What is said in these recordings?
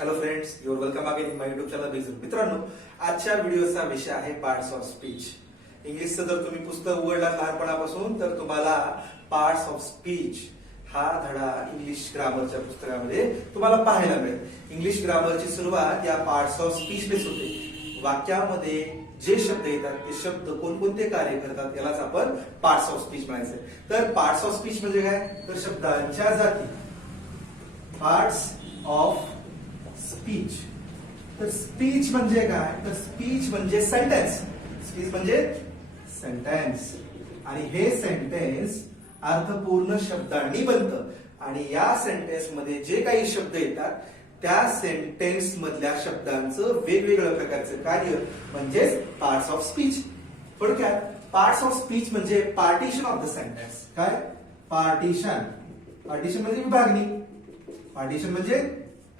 Hello friends, your welcome again in my YouTube channel business. मित्रांनो, आजच्या व्हिडिओचा विषय आहे पार्ट्स ऑफ स्पीच. इंग्लिशचं जर तुम्ही पुस्तक उघडलात लहानपणापासून तर तुम्हाला पार्ट्स ऑफ स्पीच हा धडा इंग्लिश ग्रामरच्या पुस्तकामध्ये तुम्हाला पाहायला मिळेल. इंग्लिश ग्रामरची सुरुवात या पार्ट्स ऑफ स्पीचनेच होते. वाक्यामध्ये जे शब्द येतात ते शब्द कोणकोणते कार्य करतात यालाच आपण पार्ट्स ऑफ स्पीच म्हणायचं. तर पार्ट्स ऑफ स्पीच म्हणजे काय, तर शब्दांच्या जाती. Parts of speech. तर स्पीच म्हणजे काय, तर स्पीच म्हणजे सेंटेन्स. स्पीच म्हणजे सेंटेन्स आणि हे सेंटेन्स अर्थपूर्ण शब्दांनी बनतं आणि या सेंटेन्स मध्ये जे काही शब्द येतात त्या सेंटेन्स मधल्या शब्दांचं वेगवेगळ्या प्रकारचं कार्य म्हणजेच पार्ट्स ऑफ स्पीच. थोडक्यात पार्ट्स ऑफ स्पीच म्हणजे पार्टिशन ऑफ द सेंटेन्स. काय पार्टिशन, पार्टिशन म्हणजे विभागणी. पार्टिशन म्हणजे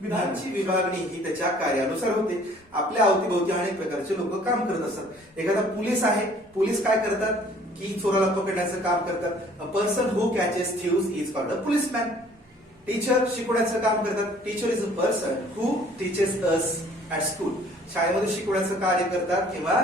विभागणी ही त्याच्या कार्यानुसार होते. आपल्या अवतीभोवती अनेक प्रकारचे लोक काम करत असतात. एखादा पोलीस आहे, पोलीस काय करतात की चोराला पकडण्याचं काम करतात. अ person who catches thieves is called a policeman. Teacher शिकवण्याचं काम करतात. Teacher is a person who teaches us at school. शाळेमध्ये शिकवण्याचं कार्य करतात किंवा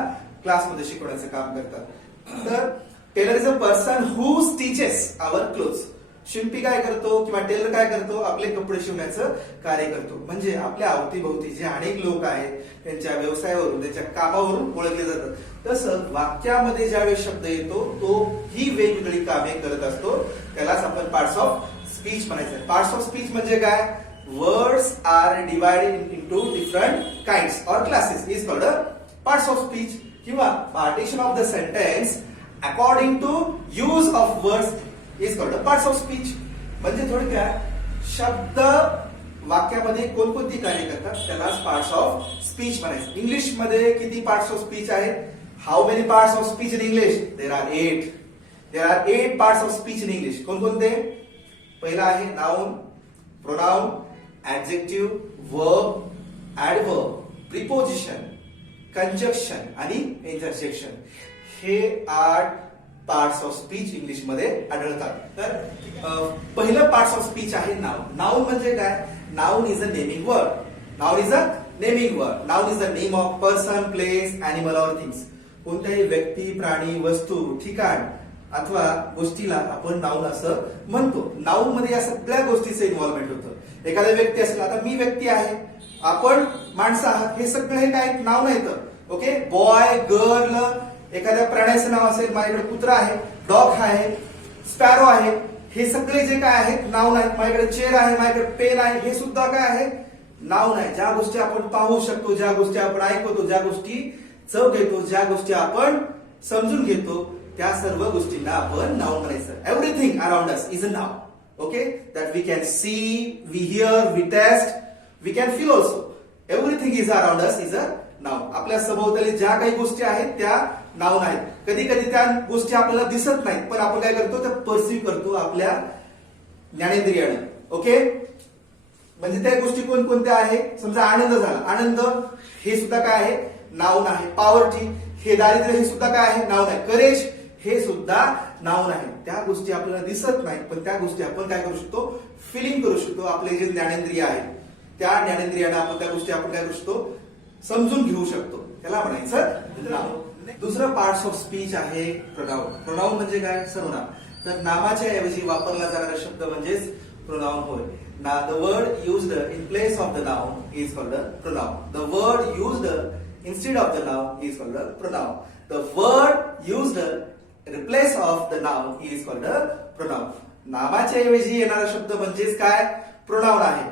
क्लासमध्ये शिकवण्याचं काम करतात. तर tailor is a person who stitches our clothes. शिंपी काय करतो किंवा टेलर काय करतो, आपले कपडे शिवण्याचं कार्य करतो. म्हणजे आपल्या अवतीभोवती जे अनेक लोक आहेत त्यांच्या व्यवसायावरून त्यांच्या कामावरून ओळखले जातात. तसं वाक्यामध्ये ज्यावेळेस शब्द येतो तो ही वेगवेगळी कामे करत असतो, त्यालाच आपण पार्ट्स ऑफ स्पीच म्हणायचं. पार्ट्स ऑफ स्पीच म्हणजे काय, words are divided into different kinds or classes is called parts of speech. किंवा partition of the sentence according to use of words is called parts of speech. म्हणजे थोडक्यात शब्द वाक्यामध्ये कोणकोणती कार्य करतात त्यालाच पार्ट्स ऑफ स्पीच म्हणायचं. इंग्लिश मध्ये किती पार्ट्स ऑफ स्पीच आहेत? How many parts of speech in English? There are 8. There are 8 parts of speech in English. कोणकोणते? पहिला आहे noun, pronoun, adjective, verb, adverb, preposition, conjunction आणि इंटरसेक्शन. हे 8 parts of speech English मध्ये आढळतात. तर पहिलं पार्ट्स ऑफ स्पीच आहे नाउन. नाउन म्हणजे काय, noun is a naming word. Noun is a naming word. Noun is the name of person, place, animal और थिंग्स. कोणत्याही व्यक्ती, प्राणी, वस्तू, ठिकाण अथवा गोष्टीला आपण नाउन असं म्हणतो. नाउन मध्ये या सगळ्या गोष्टीचं इन्व्हॉल्वमेंट होतं. एखादा व्यक्ती असेल, आता मी व्यक्ती आहे, आपण माणसं आहात, हे सगळे काय नाउन आहेत. Okay, boy, girl. एखाद्या प्राण्याचं नाव असेल, माझ्याकडे कुत्रा आहे, डॉग आहे, स्पॅरो आहे, हे सगळे जे काय आहेत नाउन आहेत. माझ्याकडे चेअर आहे, माझ्याकडे पेन आहे, हे सुद्धा काय आहे नाउन आहे. ज्या गोष्टी आपण पाहू शकतो, ज्या गोष्टी आपण ऐकतो, ज्या गोष्टी चव घेतो, ज्या गोष्टी आपण समजून घेतो, त्या सर्व गोष्टींना आपण नाउन म्हणायचं. Everything around us is a noun. Okay, that we can see, we hear, we taste, we can feel also. Everything is around us is a noun. आपल्या सभोवताली ज्या काही गोष्टी आहेत त्या नाउन आहेत. कधी कधी त्या गोष्टी आपल्याला दिसत नाहीत, पण आपण काय करतो, त्या परसिव्ह करतो आपल्या ज्ञानेंद्रियाने. ओके, म्हणजे त्या गोष्टी कोणकोणत्या आहेत? समजा आनंद झाला, आनंद हे सुद्धा काय आहे नाउन आहे. पॉवर्टी हे दारिद्र्य, हे सुद्धा काय आहे नाउन आहे. करेज हे सुद्धा नाउन आहे. त्या गोष्टी आपल्याला दिसत नाहीत, पण त्या गोष्टी आपण काय करू शकतो, फिलिंग करू शकतो. आपले जे ज्ञानेंद्रिय आहेत त्या ज्ञानेंद्रियाने आपण त्या गोष्टी आपण काय करू शकतो, समजून घेऊ शकतो. त्याला म्हणायचं नाउन. दुसरं पार्ट्स ऑफ स्पीच आहे प्रोनाउन. प्रोनाउन म्हणजे काय, सर्वनाम. तर नामाच्या ऐवजी वापरला जाणारा शब्द म्हणजेच प्रोनाउन होय. ना the word used in place of the noun is called pronoun. The word used instead of the noun is called a pronoun. The word used replace of the noun is called a pronoun. नामाच्या ऐवजी येणारा शब्द म्हणजेच काय, pronoun आहे.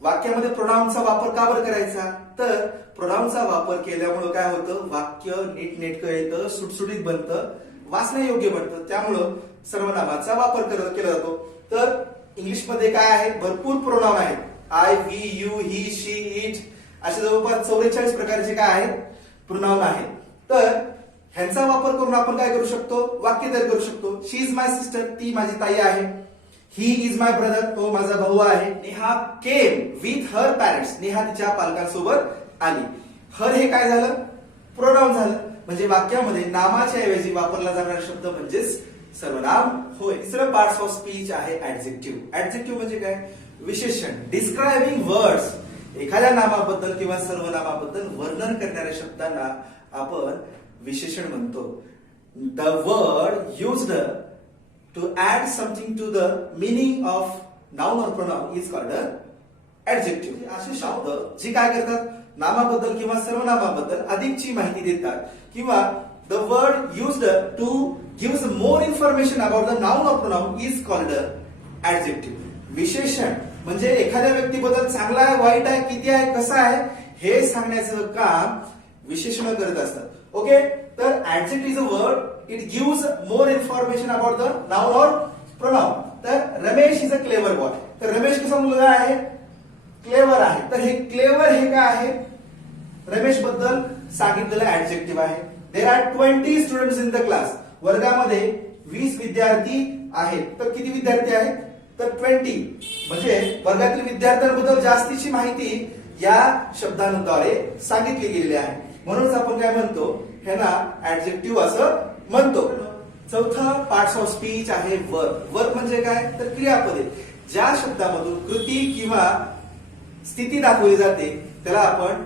वाक्यामध्ये प्रोनाउनचा वापर का बरं करायचा, तर प्रोनाउनचा वापर केल्यामुळे काय होतं, वाक्य नीटनेटकं येतं, सुटसुटीत बनतं, वाचण्यायोग्य बनतं. त्यामुळं सर्वनामाचा वापर केला जातो. तर इंग्लिशमध्ये काय आहे, भरपूर प्रोनाउन आहेत. I, we, you, he, she, it असे जवळपास 44 प्रकारचे काय आहेत प्रोनाउन आहेत. तर ह्यांचा वापर करून आपण काय करू शकतो, वाक्य तयार करू शकतो. शी इज माय सिस्टर, ती माझी ताई आहे. ही इज माय ब्रदर, तो माझा भाऊ आहे. Neha came with her parents, Neha तिच्या पालकांसोबत आली. हर हे काय झालं, प्रोनाउन झालं. म्हणजे वाक्यामध्ये नामाच्या ऐवजी वापरला जाणारा शब्द म्हणजेच सर्वनाम होय. तिसरं पार्ट्स ऑफ स्पीच आहे ऍडजेक्टिव्ह. ऍडजेक्टिव्ह म्हणजे काय, विशेषण, डिस्क्रायबिंग वर्ड्स. एखाद्या नामाबद्दल किंवा सर्वनामाबद्दल वर्णन करणाऱ्या शब्दांना आपण विशेषण म्हणतो. The word used to add something to the meaning of noun or pronoun is called adjective. असे शब्द जे काय करतात, नामाबद्दल किंवा सर्वनामाबद्दल अधिकची माहिती देतात, किंवा the word used two gives more information about the noun or pronoun is called adjective. विशेषण म्हणजे एखाद्या व्यक्तीबद्दल चांगला आहे, वाईट आहे, किती आहे, कसा आहे हे सांगण्याचं काम विशेषण करत असतात. ओके, तर adjective is a word, it gives more information about the noun or pronoun. तर Ramesh is a clever boy. तर रमेश कसा मुलगा आहे, क्लेवर आहे. तर हे क्लेवर हे काय आहे, रमेश बद्दल सांगितलेलं ऍडजेक्टिव्ह आहे. There are 20 students in the class. वर्गामध्ये 20 विद्यार्थी आहेत. तर किती विद्यार्थी आहेत, तर 20. म्हणजे वर्गातील विद्यार्थ्यांबद्दल जास्तीची माहिती या शब्दांद्वारे सांगितली गेलेली आहे. म्हणूनच आपण काय म्हणतो, ह्याला ऍडजेक्टिव्ह असं म्हणतो. चौथं पार्ट्स ऑफ स्पीच आहे वर्ब. वर्ब म्हणजे काय, तर क्रियापदे. ज्या शब्दामधून कृती किंवा स्थिती दाखवली जाते त्याला आपण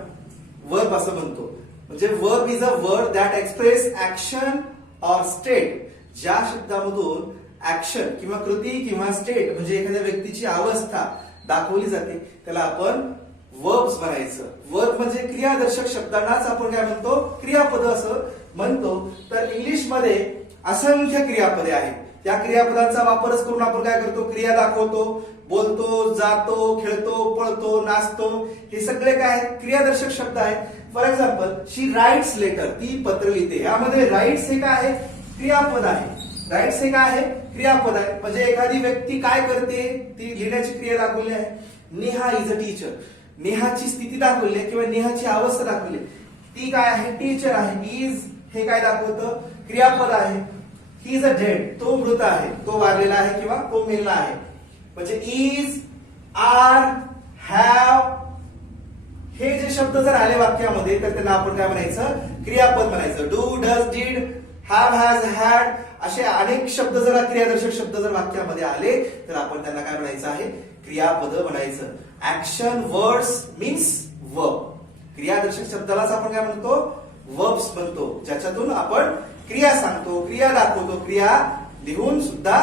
वर्ब असं म्हणतो. म्हणजे verb is a word that express action or state. ज्या शब्दामधून ऍक्शन किंवा कृती किंवा स्टेट म्हणजे एखाद्या व्यक्तीची अवस्था दाखवली जाते त्याला आपण वर्ब्स म्हणायचं. वर्ब म्हणजे क्रियादर्शक शब्दांनाच आपण काय म्हणतो, क्रियापद असं म्हणतो. तर इंग्लिश मध्ये असंख्य क्रियापदे आहेत. त्या क्रियापदांचा वापरच करून आपण काय करतो, क्रिया दाखवतो, बोलतो, जातो, खेळतो, पळतो, नाचतो. हे सगळे काय आहेत, क्रियादर्शक शब्द आहेत. For example, she writes letter. ती पत्र लिहिते. यामध्ये राईट्स हे काय आहे, क्रियापद आहे. राईट्स हे काय आहे, क्रियापद आहे. म्हणजे एखादी व्यक्ती काय करते ती लिहिण्याची क्रिया दाखवली आहे. Neha is a teacher. नेहाची स्थिती दाखवली आहे किंवा नेहाची अवस्था दाखवली. ती काय आहे, टीचर आहे. इज हे काय दाखवतं, क्रियापद आहे. He is a dead. तो मृत आहे, तो वारलेला आहे किंवा तो मेलेला आहे. म्हणजे इज, आर, हॅव हे जे शब्द जर आले वाक्यामध्ये तर त्यांना आपण काय म्हणायचं, क्रियापद म्हणायचं. Do, does, did, have, has, had असे अनेक शब्द जर क्रियादर्शक शब्द जर वाक्यामध्ये आले तर आपण त्यांना काय म्हणायचं आहे, क्रियापद म्हणायचं. Action words means verb. क्रियादर्शक शब्दालाच आपण काय म्हणतो, वर्ब्स म्हणतो. ज्याच्यातून आपण क्रिया सांगतो, क्रिया दाखवतो, क्रिया लिहून सुद्धा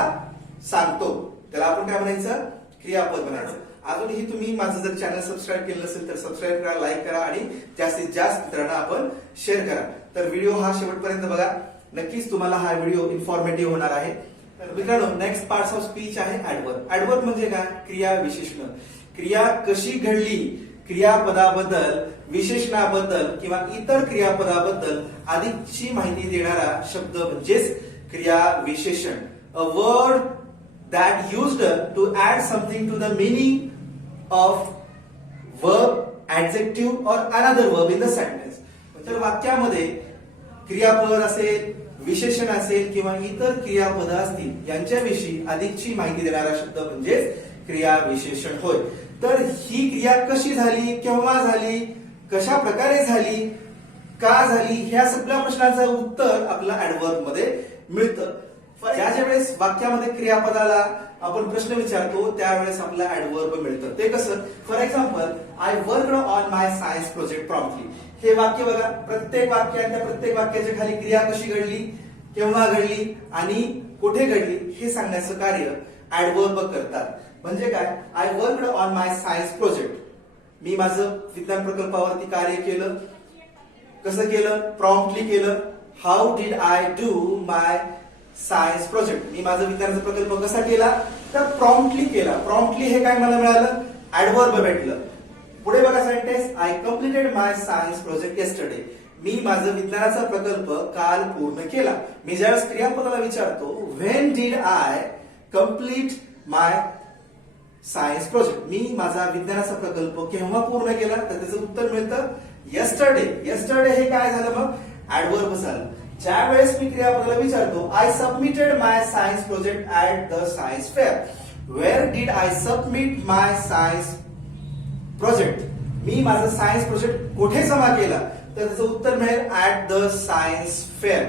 सांगतो. त्याला आपण काय म्हणायचं, क्रियापद म्हणायचं. अजूनही तुम्ही माझं जर चॅनल सबस्क्राईब केलं नसेल तर सबस्क्राईब करा, लाईक करा आणि जास्तीत जास्त मित्रांना आपण शेअर करा. तर व्हिडिओ हा शेवटपर्यंत बघा. नक्कीच तुम्हाला हा व्हिडिओ इन्फॉर्मेटिव्ह होणार आहे. तर मित्रांनो, नेक्स्ट पार्ट्स ऑफ स्पीच आहे ऍडवर्ब. ऍडवर्ब म्हणजे काय, क्रिया विशेषण. क्रिया कशी घडली, क्रियापदाबद्दल, विशेषणाबद्दल किंवा इतर क्रियापदाबद्दल अधिकची माहिती देणारा शब्द म्हणजेच क्रिया विशेषण. A word that used to add something to the meaning of verb, adjective or another verb in the sentence. तर वाक्यामध्ये क्रियापद असेल, विशेषण असेल किंवा इतर क्रियापद असतील यांच्याविषयी अधिकची माहिती देणारा शब्द म्हणजेच क्रिया विशेषण होय. तर ही क्रिया कशी झाली, केव्हा झाली, कशा प्रकारे झाली, का झाली, ह्या सगळ्या प्रश्नाचं उत्तर आपल्याला ऍडवर्ब मध्ये मिळतं. ज्या वेळेस वाक्यामध्ये क्रियापदाला आपण प्रश्न विचारतो त्यावेळेस आपल्याला ऍडवर्ब मिळतं. ते कसं, for example, I worked on my science project promptly. हे वाक्य बघा, प्रत्येक वाक्य आणि त्या प्रत्येक वाक्याच्या खाली क्रिया कशी घडली, केव्हा घडली आणि कुठे घडली हे सांगण्याचं कार्य ऍडवर्ब करतात. म्हणजे काय, I worked on my science project. मी माझं विज्ञान प्रकल्पावरती कार्य केलं. कसं केलं, प्रॉम्प्टली केलं. How did I do my science project. मी माझा विज्ञानाचा प्रकल्प कसा केला, तर प्रॉम्प्टली केला. प्रॉम्प्टली हे काय मला मिळालं, ऍडवर्ब भेटलं. पुढे बघा sentence, I completed my science project yesterday. मी माझा विज्ञानाचा प्रकल्प काल पूर्ण केला. मी ज्यावेळेस क्रियापदाला विचारतो, when did I complete my science project, मी माझा विज्ञानाचा प्रकल्प केव्हा पूर्ण केला, तर त्याचं उत्तर मिळतं येस्टरडे. येस्टरडे हे काय झालं, मग ऍडवर्ब झालं. ज्या वेळेस मी क्रियापदाला विचारतो, I submitted my science project at the science fair. Where did I submit my science project, मी माझा सायन्स प्रोजेक्ट कुठे जमा केला, तर त्याचं उत्तर मिळेल at the science fair.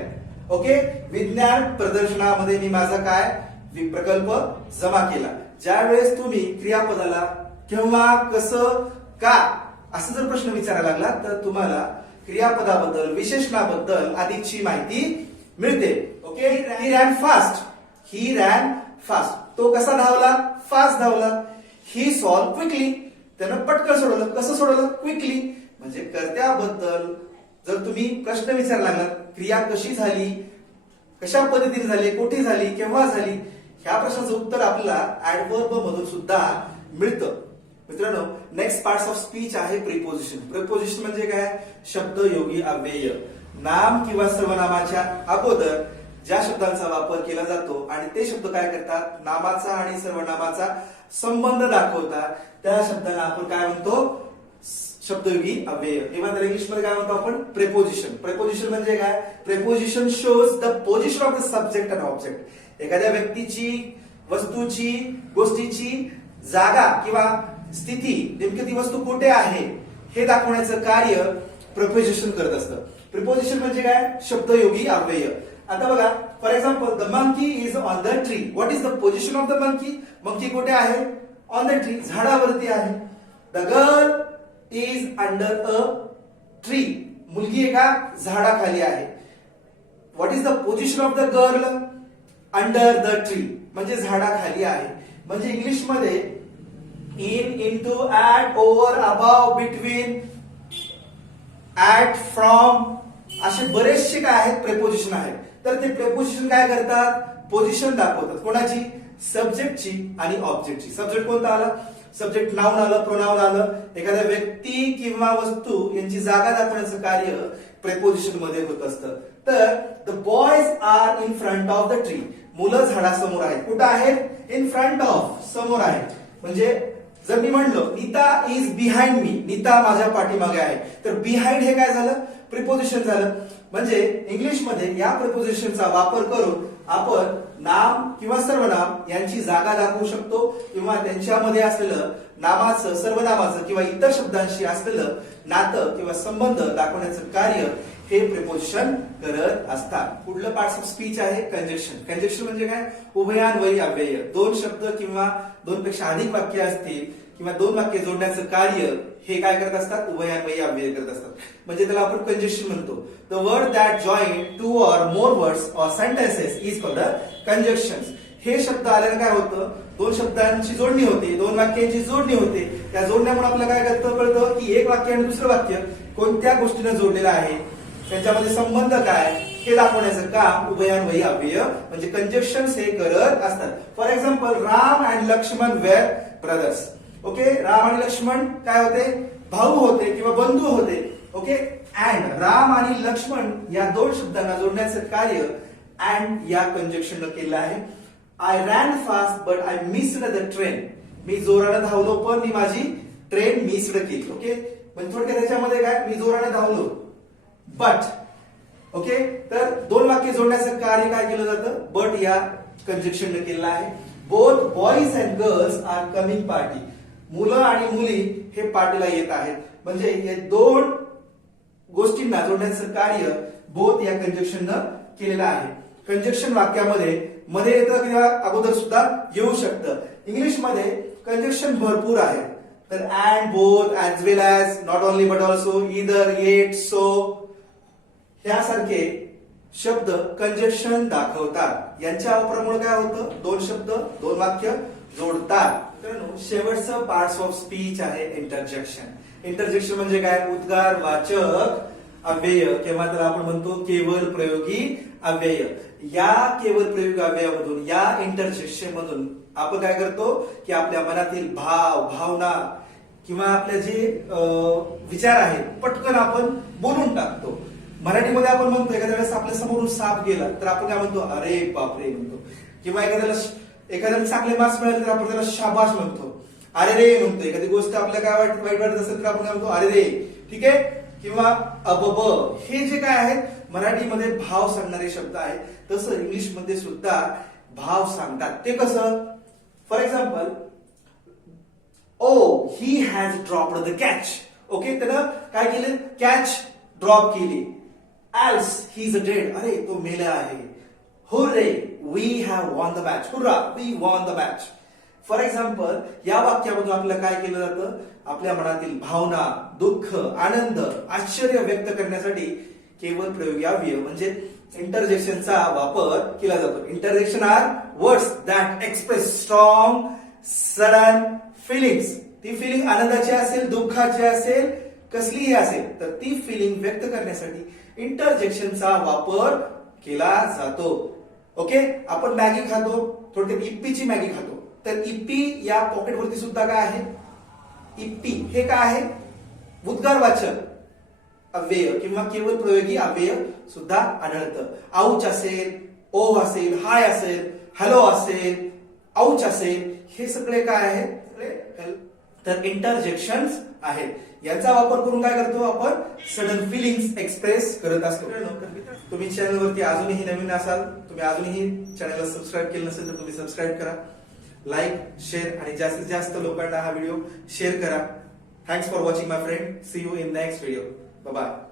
Okay, विज्ञान प्रदर्शनामध्ये मी माझा काय प्रकल्प जमा केला. ज्या वेळेस तुम्ही क्रियापदाला केव्हा, कसं, का असं जर प्रश्न विचारायला लागला तर तुम्हाला क्रियापदाबद्दल विशेषणाबद्दल अधिकची माहिती मिळते. ओके, ही रॅन फास्ट. ही रॅन फास्ट. तो कसा धावला? फास्ट धावला. ही सॉल्व क्विकली. त्यानं पटकन सोडवलं. कसं सोडवलं? क्विकली. म्हणजे कर्त्याबद्दल जर तुम्ही प्रश्न विचारायला लागलात, क्रिया कशी झाली, कशा पद्धतीने झाली, कुठे झाली, केव्हा झाली, ह्या प्रश्नाचं उत्तर आपल्याला ऍडव्हर्ब मधून सुद्धा मिळतं. मित्रांनो, नेक्स्ट पार्ट्स ऑफ स्पीच आहे प्रिपोजिशन. प्रिपोजिशन म्हणजे काय? शब्दयोगी अव्यय. नाम किंवा सर्वनामाच्या अगोदर ज्या शब्दांचा वापर केला जातो आणि ते शब्द काय करतात? नामाचा आणि सर्वनामाचा संबंध दाखवतात. त्या शब्दाला आपण काय म्हणतो? शब्दयोगी अव्यय. किंवा त्याला इंग्लिश मध्ये काय म्हणतो आपण? प्रेपोजिशन. प्रेपोजिशन म्हणजे काय? Preposition shows the position of the subject and object. एखाद्या व्यक्तीची, वस्तूची, गोष्टीची जागा किंवा स्थिती, नेमकी ती वस्तू कुठे आहे हे दाखवण्याचं कार्य प्रेपोजिशन करत असतं. प्रिपोजिशन म्हणजे काय? शब्दयोगी अव्यय. आता बघा, for example, the monkey is on the tree. What is the position of the monkey? Monkey कुठे आहे? ऑन द ट्री, झाडावरती आहे. The girl is under a tree. मुलगी एका झाडाखाली आहे. What is the position of the girl? Under the tree, म्हणजे झाडाखाली आहे. म्हणजे इंग्लिश मध्ये in, into, at, over, above, between, at, from असे बरेचसे काय आहेत? प्रेपोजिशन आहेत. तर ते प्रेपोजिशन काय करतात? पोझिशन दाखवतात. कोणाची? सब्जेक्टची आणि ऑब्जेक्टची. सब्जेक्ट कोणता आला? सब्जेक्ट नाउन आलं, प्रोनाउन आलं. एखाद्या व्यक्ती किंवा वस्तू यांची जागा दाखवण्याचं कार्य प्रेपोजिशन मध्ये होत असतं. तर the boys are in front of the tree. मुलं झाडासमोर आहेत. कुठं आहेत? इन फ्रंट ऑफ, समोर आहेत. म्हणजे जर मी म्हणलो Nita is behind me, Nita माझ्या पाठीमागे आहे, तर बिहाइंड हे काय झालं? प्रिपोजिशन झालं. म्हणजे इंग्लिश मध्ये या प्रिपोजिशनचा वापर करून आपण नाम किंवा सर्वनाम यांची जागा दाखवू शकतो किंवा त्यांच्यामध्ये असलेलं नामाचं, सर्वनामाचं किंवा इतर शब्दांशी असलेलं नातं किंवा संबंध दाखवण्याचं कार्य हे प्रिपोजिशन करत असतात. पुढलं पार्ट्स ऑफ स्पीच आहे कंजक्शन. कंजक्शन म्हणजे काय? उभयान्वयी अव्यय. दोन शब्द किंवा दोन पेक्षा अधिक वाक्य असतील किंवा दोन वाक्य जोडण्याचं कार्य हे काय करत असतात? उभयान्वयी अव्यय करत असतात. म्हणजे त्याला आपण कंजक्शन म्हणतो. The word that join two or more words or sentences is called conjunctions. हे शब्द आल्यानं काय होतं? दोन शब्दांची जोडणी होते, दोन वाक्यांची जोडणी होते. त्या जोडण्यामुळे आपल्याला काय कळतं की एक वाक्य आणि दुसरं वाक्य कोणत्या गोष्टीने जोडलेलं आहे, त्यांच्यामध्ये संबंध काय हे दाखवण्याचं काम उभयान्वयी अव्यय म्हणजे कंजक्शन्स हे करत असतात. For example, Ram and Lakshman were brothers. Okay, Ram आणि लक्ष्मण काय होते? भाऊ होते किंवा बंधू होते. ओके, अँड राम आणि लक्ष्मण या दोन शब्दांना जोडण्याचं कार्य अँड या कंजक्शननं केलं आहे. I ran fast but I missed the train. मी जोराने धावलो पण मी माझी ट्रेन मिस्ड केली. ओके, म्हणजे थोडक्यात त्याच्यामध्ये काय? मी जोराने धावलो बट. ओके, तर दोन वाक्य जोडण्याचं कार्य काय केलं जातं? बट या कंजक्शननं केलं आहे. Both boys and girls are coming party. मुलं आणि मुली हे पार्टीला येत आहेत. म्हणजे हे दोन गोष्टींना जोडण्याचं कार्य बोथ या कंजक्शननं केलेलं आहे. कंजक्शन वाक्यामध्ये मध्ये येतं किंवा अगोदर सुद्धा येऊ शकतं. इंग्लिश मध्ये कंजक्शन भरपूर आहे. तर and, both, as well as, not only but also, either, eight, so ह्यासारखे शब्द कंजक्शन दाखवतात. यांच्या वापरामुळे काय होतं? दोन शब्द, दोन वाक्य जोडतात. शेवटचं पार्ट्स ऑफ स्पीच आहे इंटरजेक्शन. इंटरजेक्शन म्हणजे काय? उद्गार वाचक अव्यय किंवा त्याला आपण म्हणतो केवळ प्रयोगी अव्यय. या केवळ प्रयोगी अव्ययामधून, या इंटरजेक्शन मधून आपण काय करतो की आपल्या मनातील भाव, भावना किंवा आपले जे विचार आहेत पटकन आपण बोलून टाकतो. मराठीमध्ये आपण म्हणतो एखाद्या वेळेस आपल्या समोरून साप गेला तर आपण काय म्हणतो? अरे बापरे म्हणतो. किंवा एखाद्याला चांगले मार्क्स मिळाले तर आपण त्याला शाबाश म्हणतो, अरे रे म्हणतो. एखादी गोष्ट आपल्याला काय वाईट वाटत असेल तर आपण काय म्हणतो? अरे रे. ठीक आहे. किंवा अबब, हे जे काय आहेत मराठीमध्ये भाव सांगणारे शब्द आहेत, तसं इंग्लिश मध्ये सुद्धा भाव सांगतात. ते कसं? For example, oh he has dropped the catch. Okay, त्यानं काय केलं? कॅच ड्रॉप केली. else he is dead. अरे तो मेला आहे. Hooray, we have won the match. Hurrah, we won the match. For example या वाक्यामधून आपल्याला काय केलं जातं, आपल्या मनातील भावना, दुःख, आनंद, आश्चर्य व्यक्त करण्यासाठी केवळ प्रयोगी अव्यय म्हणजे इंटरजेक्शनचा वापर केला जातो. Interjection are words that express strong sudden feelings. ती फिलिंग आनंदाची असेल, दुःखाची असेल, कसलीही असेल, तर ती फिलिंग व्यक्त करण्यासाठी इंटरजेक्शनचा वापर केला जातो. ओके, आपण मॅगी खातो, थोडक्यात इप्पीची मॅगी खातो, तर इप्पी या पॉकेटवरती सुद्धा काय आहे, इप्पी हे काय आहे, उद्गारवाचक अव्यय किंवा केवळ प्रयोगी अव्यय सुद्धा आढळतं. आऊच असेल, ओ असेल, हाय असेल, हॅलो असेल, आऊच असेल, हे सगळे काय आहेत, तर इंटरजेक्शन्स आहेत. याचा वापर करून काय करतो आपण, सडन फिलिंग्स एक्सप्रेस करत असतो. तुम्ही चॅनलवरती अजूनही नवीन असाल, तुम्ही अजूनही चॅनलला सबस्क्राईब केलं नसेल तर तुम्ही सबस्क्राईब करा, लाईक, शेअर आणि जास्तीत जास्त लोकांना हा व्हिडिओ शेअर करा. Thanks for watching my friend. See you in next video. Bye.